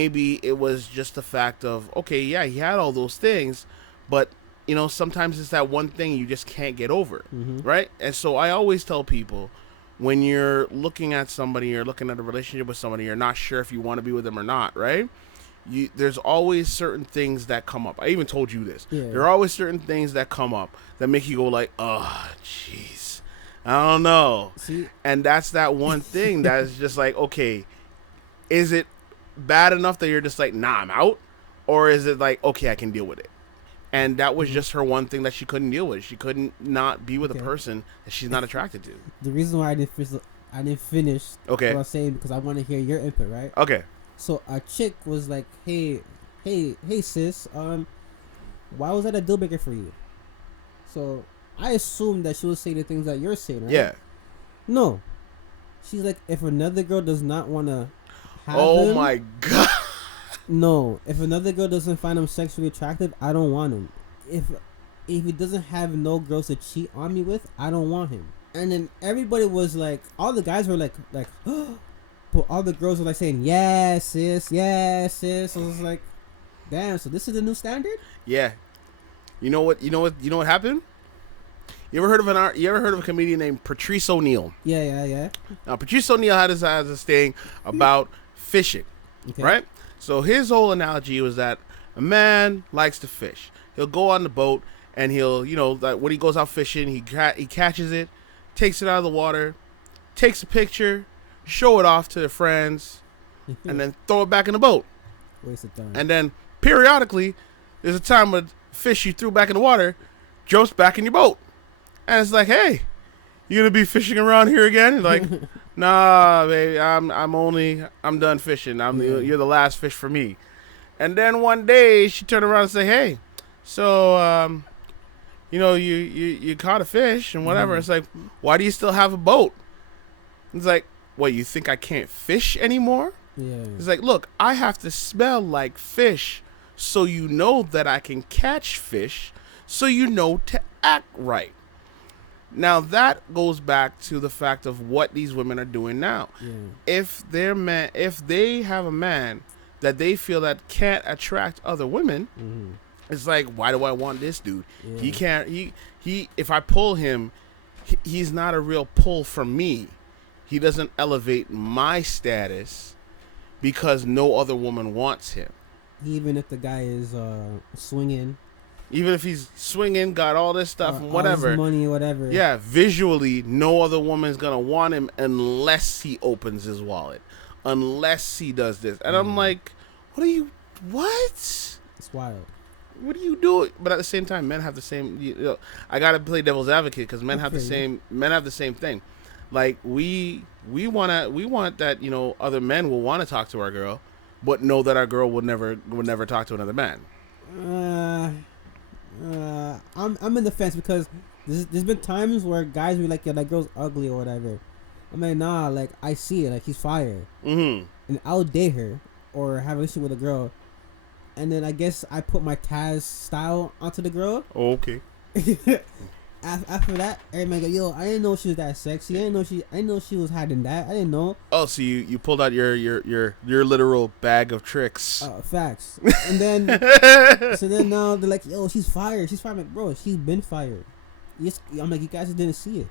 maybe it was just the fact of, okay, yeah, he had all those things, but sometimes it's that one thing you just can't get over, Mm-hmm. right? And so I always tell people, when you're looking at somebody, you're looking at a relationship with somebody, you're not sure if you want to be with them or not, right? There's always certain things that come up. I even told you this. Yeah. There are always certain things that come up that make you go like, oh, jeez, I don't know. See. And that's that one thing that is just like, okay, is it bad enough that you're just like, nah, I'm out? Or is it like, okay, I can deal with it? And that was Mm-hmm. just her one thing that she couldn't deal with. She couldn't not be with a Okay. person that she's not attracted to. The reason why I didn't finish Okay. what I was saying because I want to hear your input, right? Okay. So a chick was like, hey, sis, why was that a deal breaker for you? So I assumed that she would say the things that you're saying, right? Yeah. No. She's like, if another girl does not want to have Oh him, my God. no. If another girl doesn't find him sexually attractive, I don't want him. If he doesn't have no girls to cheat on me with, I don't want him. And then everybody was like, all the guys were like, but all the girls were like saying, yes, sis, yes, sis. So I was like, damn. So this is the new standard? Yeah. You know what happened? You ever heard of a comedian named Patrice O'Neal? Yeah. Now, Patrice O'Neal had this thing about fishing, Okay. right? So his whole analogy was that a man likes to fish. He'll go on the boat and he'll, like when he goes out fishing, he catches it, takes it out of the water, takes a picture, show it off to their friends, and then throw it back in the boat. Waste of time. And then periodically, there's a time when fish you threw back in the water jumps back in your boat. And it's like, hey, you gonna be fishing around here again? You're like, nah, baby, I'm done fishing. You're the last fish for me. And then one day she turned around and say, hey, so you caught a fish and whatever. It's like, why do you still have a boat? It's like, what, you think I can't fish anymore? Yeah. It's like, look, I have to smell like fish so you know that I can catch fish, so you know to act right. Now that goes back to the fact of what these women are doing now. Yeah. If they have a man that they feel that can't attract other women, it's like, why do I want this dude? Yeah. He can't. He. If I pull him, he's not a real pull from me. He doesn't elevate my status because no other woman wants him. Even if the guy is swinging, Even if he's swinging, got all this stuff and all whatever. his money, whatever. Yeah, visually, no other woman's gonna want him unless he opens his wallet, unless he does this. And I'm like, what? It's wild. What are you doing? But at the same time, men have the same. I gotta play devil's advocate because men have the Okay. same. Men have the same thing. Like we want that other men will want to talk to our girl, but know that our girl would never talk to another man. I'm in the fence because there's been times where guys be like, yeah, that girl's ugly or whatever. I'm like, nah, like I see it, like he's fire, and I'll date her or have a relationship with a girl, and then I guess I put my Taz style onto the girl. Oh, okay. After that, everybody go, yo, I didn't know she was that sexy. I didn't know she was hiding that. I didn't know. Oh, so you pulled out your literal bag of tricks. Facts. And then so then now they're like, yo, she's fired. I'm like, bro, she's been fired. I'm like, you guys just didn't see it.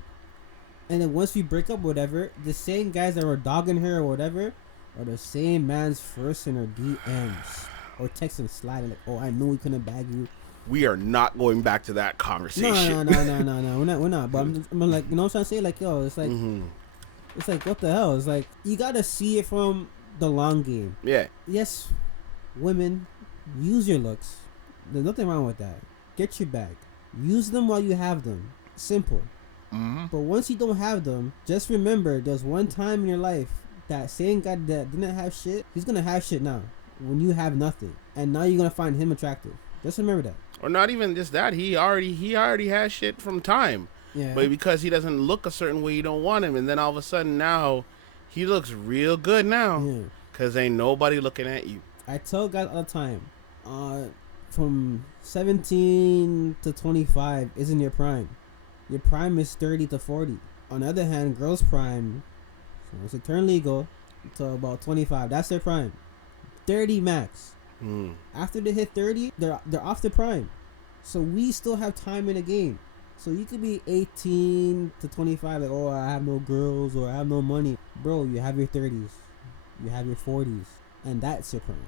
And then once we break up or whatever, the same guys that were dogging her or whatever are the same man's first in her DMs or texting sliding like, oh, I knew we couldn't bag you. We are not going back to that conversation. No. We're not. But I'm like, you know what I'm trying to say? Like, yo, it's like, it's like, what the hell? It's like, you gotta see it from the long game. Yeah. Yes, women, use your looks. There's nothing wrong with that. Get your bag. Use them while you have them. Simple. But once you don't have them, just remember there's one time in your life that same guy that didn't have shit, he's gonna have shit now when you have nothing, and now you're gonna find him attractive. Just remember that. Or not even just that. He already has shit from time. Yeah. But because he doesn't look a certain way, you don't want him, and then all of a sudden now he looks real good now. Yeah. Cause ain't nobody looking at you. I tell guys all the time, from 17 to 25 isn't your prime. Your prime is 30 to 40. On the other hand, girls' prime, so once they turn legal, to about 25, that's their prime. 30 max. After they hit 30, they're off the prime. So we still have time in the game. So you could be 18 to 25, like, oh, I have no girls or I have no money. Bro, you have your 30s. You have your 40s. And that's your prime.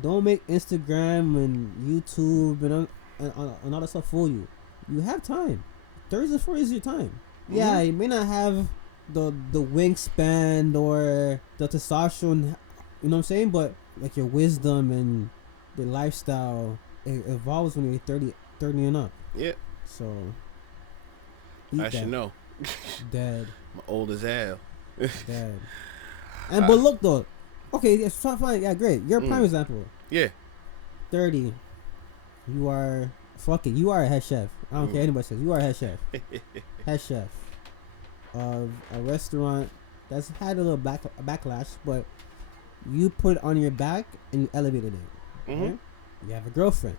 Don't make Instagram and YouTube and all that stuff fool you. You have time. 30s and 40s is your time. Yeah, you may not have the wingspan or the testosterone, you know what I'm saying? But like your wisdom and the lifestyle, it evolves when you're 30 and up. Yeah. So I should know. Dead. I'm old as hell. Dead. And but look though, okay, it's fine. Yeah, great. You're a prime example. Yeah. 30. You are you are a head chef. I don't care anybody says. You are a head chef. Head chef of a restaurant that's had a little backlash, but you put it on your back and you elevated it. Right? You have a girlfriend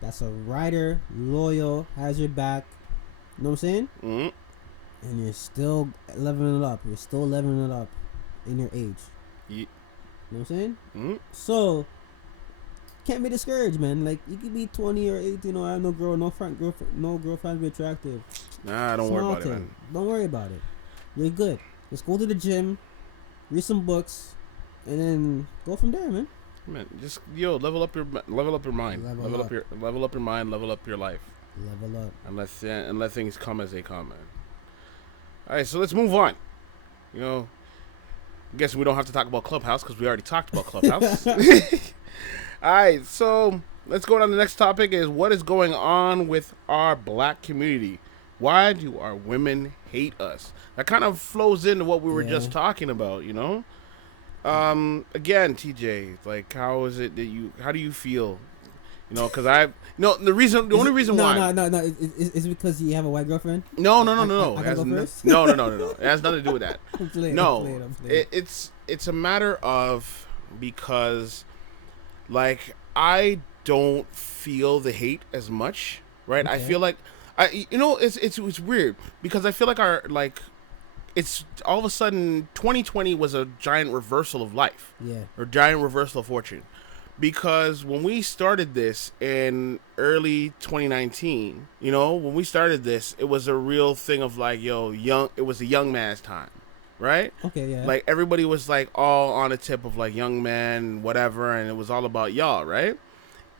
that's a rider, loyal, has your back. You know what I'm saying? And you're still leveling it up. You're still leveling it up in your age. You know what I'm saying? So can't be discouraged, man. Like you could be 20 or 18 or I have no girl, no girlfriend be attractive. Nah, don't worry about it, man. Don't worry about it. You're good. Just go to the gym, read some books, and then go from there, man. Man, just level up your mind, level up your mind, level up your life. Level up. And let things come as they come, man. All right, so let's move on. You know, I'm guessing we don't have to talk about Clubhouse because we already talked about Clubhouse. All right, so let's go on to the next topic is what is going on with our black community. Why do our women hate us? That kind of flows into what we were just talking about, you know? Again, TJ, like, how is it that how do you feel? You know, because the only reason why. No. Is it because you have a white girlfriend? No. I gotta go first? No. It has nothing to do with that. I'm playing. It's a matter of because, like, I don't feel the hate as much, right? Okay. I feel like, it's weird because I feel like it's all of a sudden 2020 was a giant reversal of life, or giant reversal of fortune, because when we started this in early 2019, when we started this, it was a real thing of like, it was a young man's time, right? Okay, yeah. Like everybody was like all on the tip of like young man, whatever, and it was all about y'all, right?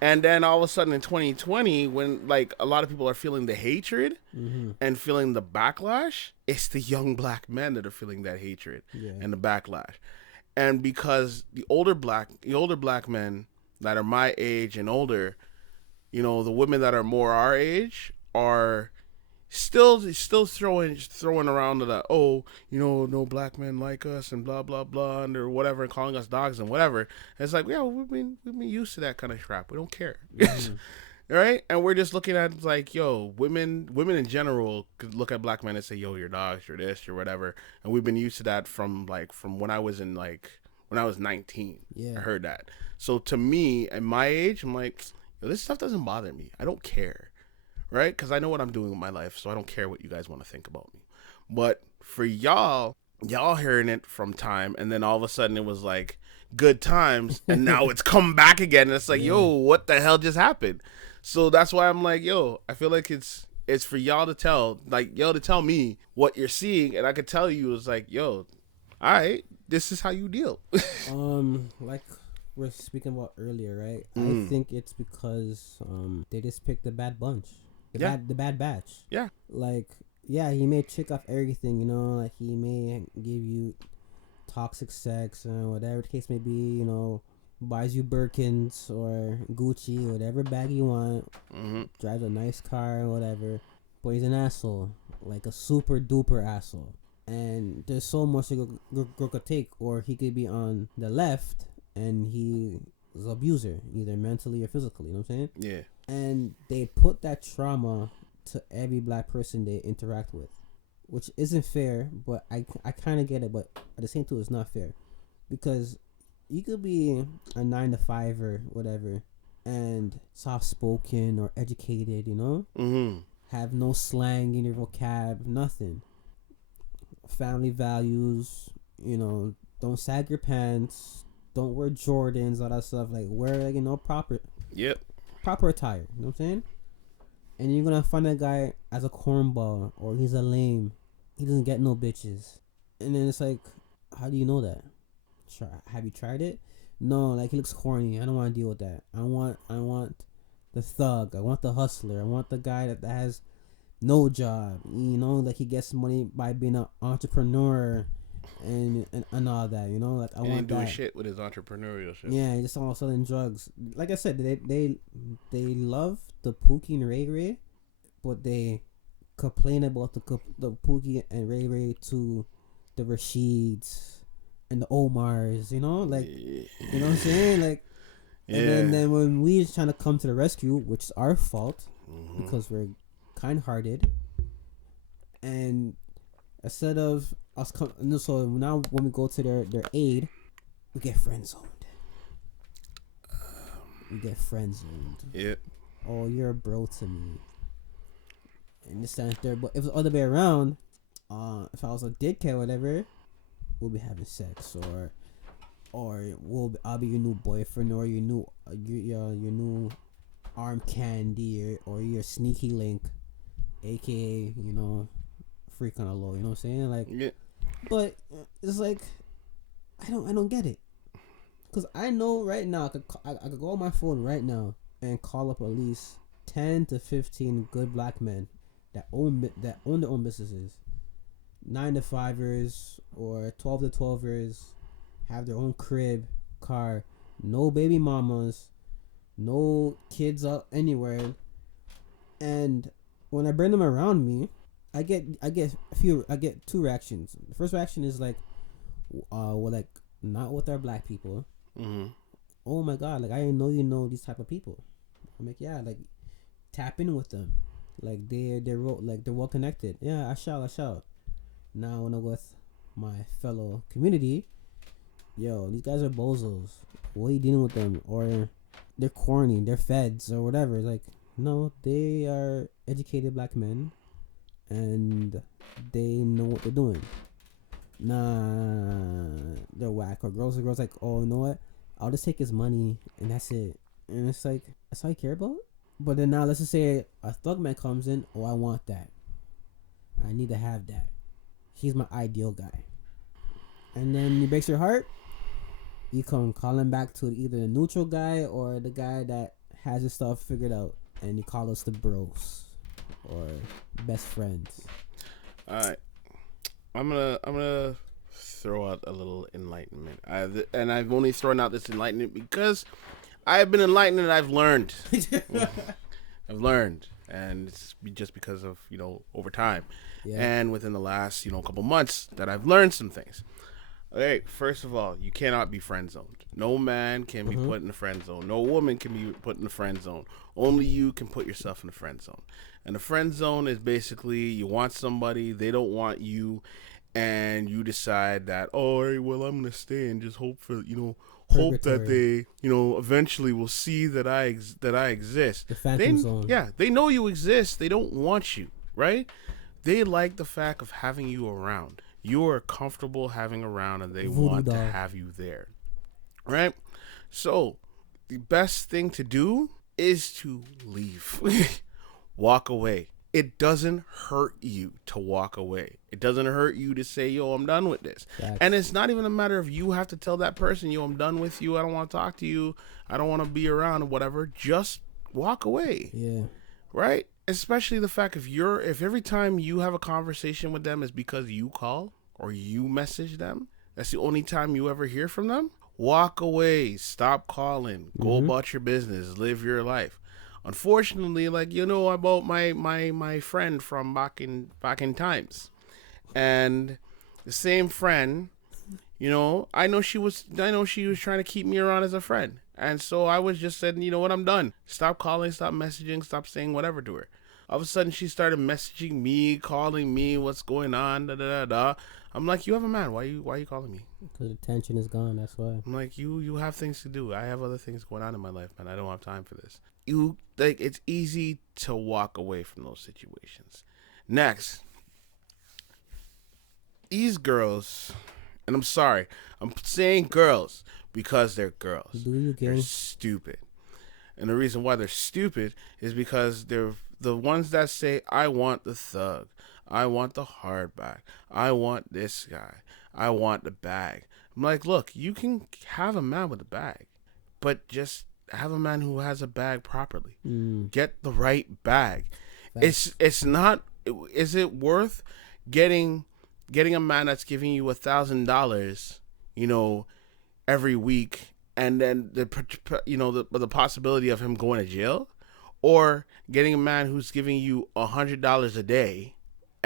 And then all of a sudden in 2020, when like a lot of people are feeling the hatred and feeling the backlash, it's the young black men that are feeling that hatred and the backlash. And because the older black men that are my age and older, the women that are more our age are still throwing around the no black men like us and blah blah blah and or whatever, and calling us dogs and whatever. And it's like, we've been used to that kind of crap. We don't care. Right? And we're just looking at like, women in general could look at black men and say, you're dogs, you're this, you're whatever. And we've been used to that from when I was 19. I heard that. So to me, at my age, I'm like, this stuff doesn't bother me. I don't care. Right? Because I know what I'm doing with my life, so I don't care what you guys want to think about me. But for y'all hearing it from time, and then all of a sudden it was like good times, and now it's come back again, and it's like, what the hell just happened? So that's why I'm like, I feel like it's for y'all to tell me what you're seeing, and I could tell you, it's like, all right, this is how you deal. Like we're speaking about earlier, right? I think it's because they just picked a bad bunch. The bad batch. Yeah. Like, he may check off everything, like he may give you toxic sex or whatever the case may be, buys you Birkins or Gucci, whatever bag you want, drives a nice car or whatever, but he's an asshole, like a super duper asshole. And there's so much a girl could take, or he could be on the left and he is an abuser, either mentally or physically, you know what I'm saying? Yeah. And they put that trauma to every black person they interact with, which isn't fair, but I kind of get it, but at the same time, it's not fair. Because you could be a 9-to-5 or whatever, and soft-spoken or educated, have no slang in your vocab, nothing. Family values, don't sag your pants, don't wear Jordans, all that stuff. Like wear like, Yep. proper attire. You know what I'm saying? And you're gonna find that guy as a cornball or he's a lame. He doesn't get no bitches. And then it's like, how do you know that? Have you tried it? No, like he looks corny. I don't want to deal with that. I want the thug. I want the hustler. I want the guy that has no job. You know, like he gets money by being an entrepreneur and all that. You know, like I want doing that. shit with his entrepreneurial shit. Yeah, just all selling drugs. Like I said, they love the Pookie and Ray Ray, but they complain about the Pookie and Ray Ray to the Rasheeds and the Omars. You know, like you know what I'm saying, like. Yeah. And then when we trying to come to the rescue, which is our fault because we're kind-hearted, and instead of us so now when we go to their aid, we get friend zoned. Yeah. Oh, you're a bro to me. And this and there, but if it was the other way around, if I was a dickhead or whatever, we'll be having sex or I'll be your new boyfriend or your new arm candy or your sneaky link, aka freak on a low. You know what I'm saying? Like, yeah. But it's like I don't get it, cause I know right now I could go on my phone right now and call up at least 10 to 15 good black men that own their own businesses, 9 to 5ers or 12 to 12ers. Have their own crib, car, no baby mamas, no kids out anywhere, and when I bring them around me, I get two reactions. The first reaction is like, like not with our black people. Mm-hmm. Oh my god, like I didn't know you know these type of people. I'm like, yeah, like tap in with them, like they're well connected. Yeah, I shall. Now when I'm with my fellow community. Yo, these guys are bozos. What are you dealing with them? Or they're corny, they're feds or whatever. Like, no, they are educated black men and they know what they're doing. Nah, they're whack. Or girls like, oh, you know what? I'll just take his money and that's it. And it's like, that's all you care about? But then now let's just say a thug man comes in, oh, I want that. I need to have that. He's my ideal guy. And then he breaks your heart. You come calling back to either the neutral guy or the guy that has his stuff figured out, and you call us the bros or best friends. All right, I'm gonna throw out a little enlightenment. I've only thrown out this enlightenment because I've been enlightened and I've learned. And it's just because of over time, and within the last couple months that I've learned some things. Okay, first of all, you cannot be friend zoned. No man can be put in the friend zone. No woman can be put in the friend zone. Only you can put yourself in the friend zone. And the friend zone is basically you want somebody, they don't want you, and you decide that, oh, all right, well, I'm gonna stay and just hope for hope that they eventually will see that I exist. The phantom zone. Yeah, they know you exist. They don't want you, right? They like the fact of having you around. You are comfortable having around and they want to have you there, right? So the best thing to do is to leave. Walk away. It doesn't hurt you to walk away. It doesn't hurt you to say, yo, I'm done with this. Exactly. And it's not even a matter of you have to tell that person, yo, I'm done with you. I don't want to talk to you. I don't want to be around or whatever. Just walk away. Yeah. Right? Especially the fact if every time you have a conversation with them is because you call or you message them, that's the only time you ever hear from them, walk away, stop calling, go about your business, live your life. Unfortunately, like about my friend from back in times, and the same friend, I know she was trying to keep me around as a friend. And so I was just saying, you know what, I'm done. Stop calling, stop messaging, stop saying whatever to her. All of a sudden, she started messaging me, calling me, what's going on, da-da-da-da. I'm like, you have a man. Why you calling me? Because the tension is gone, that's why. I'm like, you have things to do. I have other things going on in my life, man. I don't have time for this. It's easy to walk away from those situations. Next, these girls, and I'm sorry, I'm saying girls, because they're girls. Do you, They're gang? stupid. And the reason why they're stupid is because they're the ones that say, I want the thug. I want the hardback. I want this guy. I want the bag. I'm like, look, you can have a man with a bag, but just have a man who has a bag properly. Get the right bag. It's not. Is it worth getting a man that's giving you $1,000, every week, and then the possibility of him going to jail, or getting a man who's giving you $100 a day,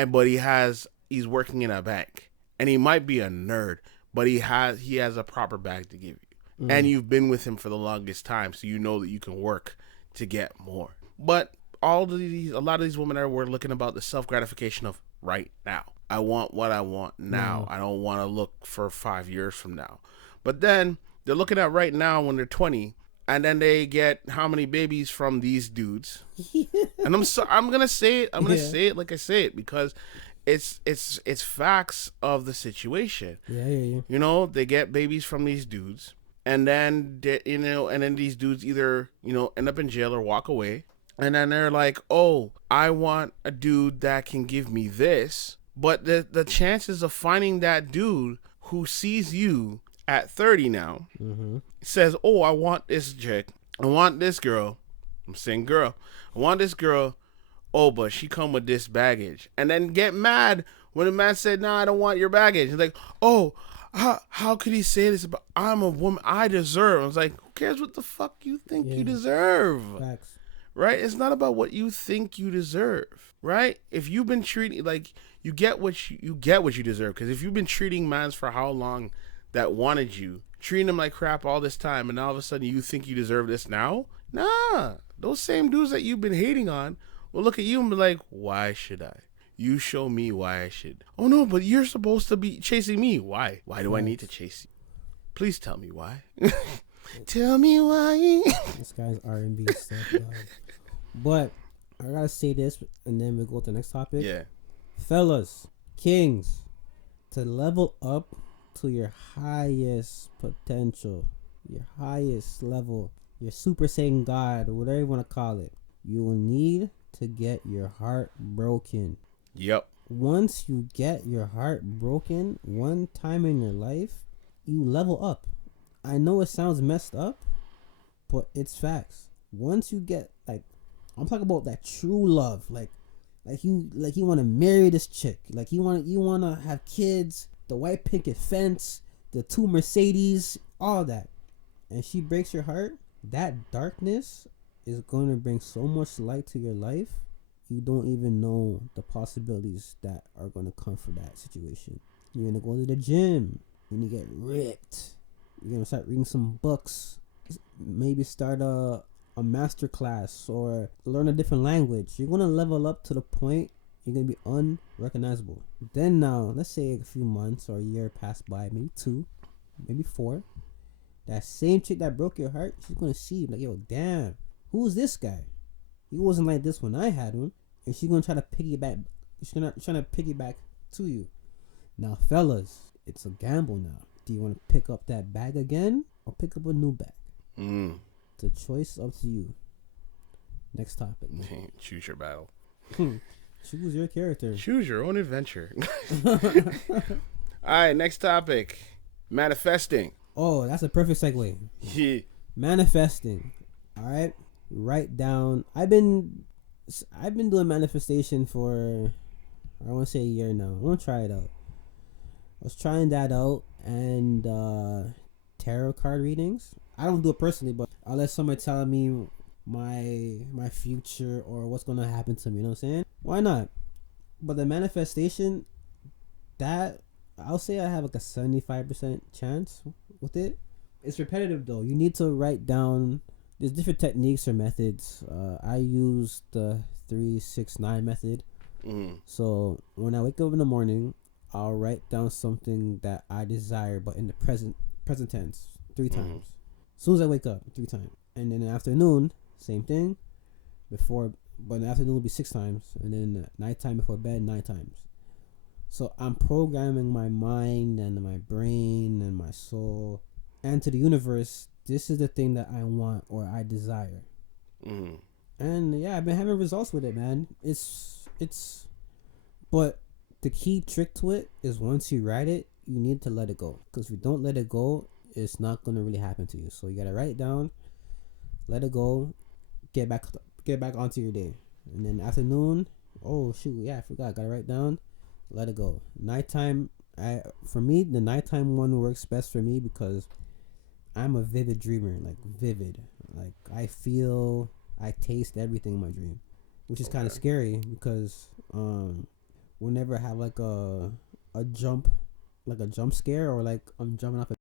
but he's working in a bank, and he might be a nerd, but he has a proper bag to give you, and you've been with him for the longest time, so you know that you can work to get more. But a lot of these women were looking about the self gratification of right now. I want what I want now. I don't want to look for 5 years from now. But then they're looking at right now when they're 20, and then they get how many babies from these dudes. And I'm gonna say it. I'm gonna say it like I say it because it's facts of the situation. Yeah. They get babies from these dudes, and then these dudes either end up in jail or walk away, and then they're like, oh, I want a dude that can give me this. But the chances of finding that dude who sees you at 30 now, says, oh, I want this chick, I want this girl, I'm saying girl, I want this girl, oh, but she come with this baggage, and then get mad when the man said, nah, I don't want your baggage. It's like, oh, how could he say this about, I'm a woman, I deserve. I was like, who cares what the fuck you think you deserve? Facts. Right? It's not about what you think you deserve, right? If you've been treating, like, you get what you deserve. Because if you've been treating mans for how long that wanted you, treating them like crap all this time, and all of a sudden you think you deserve this now? Nah. Those same dudes that you've been hating on will look at you and be like, why should I? You show me why I should. Oh no, but you're supposed to be chasing me. Why? Why do I need to chase you? Please tell me why. Tell me why. This guy's R&B stuff, dog. But I gotta say this, and then we'll go to the next topic. Yeah. Fellas, kings, to level up to your highest potential, your highest level, your Super Saiyan God, or whatever you want to call it, you will need to get your heart broken. Yep. Once you get your heart broken one time in your life, you level up. I know it sounds messed up, but it's facts. Once you get, like, I'm talking about that true love, like you want to marry this chick, like you want to have kids, the white picket fence, the 2 Mercedes, all that, and she breaks your heart. That darkness is going to bring so much light to your life, you don't even know the possibilities that are going to come for that situation. You're going to go to the gym, you're going to get ripped, you're going to start reading some books, maybe start a master class or learn a different language. You're going to level up to the point you're going to be unrecognizable. Then now, let's say a few months or a year pass by, maybe 2, maybe 4. That same chick that broke your heart, she's going to see you like, yo, damn, who's this guy? He wasn't like this when I had him. And she's going to try to piggyback. She's going to try to piggyback to you. Now, fellas, it's a gamble now. Do you want to pick up that bag again or pick up a new bag? The choice up to you. Next topic. Choose your battle. Choose your character. Choose your own adventure. All right, next topic. Manifesting. Oh, that's a perfect segue. Yeah. Manifesting. All right. Write down. I've been doing manifestation for, I want to say a year now. I want to try it out. I was trying that out, and tarot card readings. I don't do it personally, but I'll let somebody tell me my future or what's gonna happen to me. You know what I'm saying? Why not? But the manifestation, that I'll say I have like a 75% chance with it. It's repetitive though. You need to write down. There's different techniques or methods. I use the 3-6-9 method. So when I wake up in the morning, I'll write down something that I desire, but in the present tense 3 times. As soon as I wake up, 3 times. And then in the afternoon, same thing. But in the afternoon will be 6 times. And then nighttime before bed, 9 times. So I'm programming my mind and my brain and my soul. and to the universe, this is the thing that I want or I desire. Mm. And yeah, I've been having results with it, man. But the key trick to it is once you write it, you need to let it go. Because if you don't let it go, it's not gonna really happen to you. So you gotta write it down, let it go, get back onto your day. And then afternoon, oh shoot, yeah, I forgot, gotta write down, let it go. Nighttime, for me the nighttime one works best for me because I'm a vivid dreamer, like vivid. Like I taste everything in my dream, which is kind of scary because whenever I have like a jump scare or like I'm jumping off a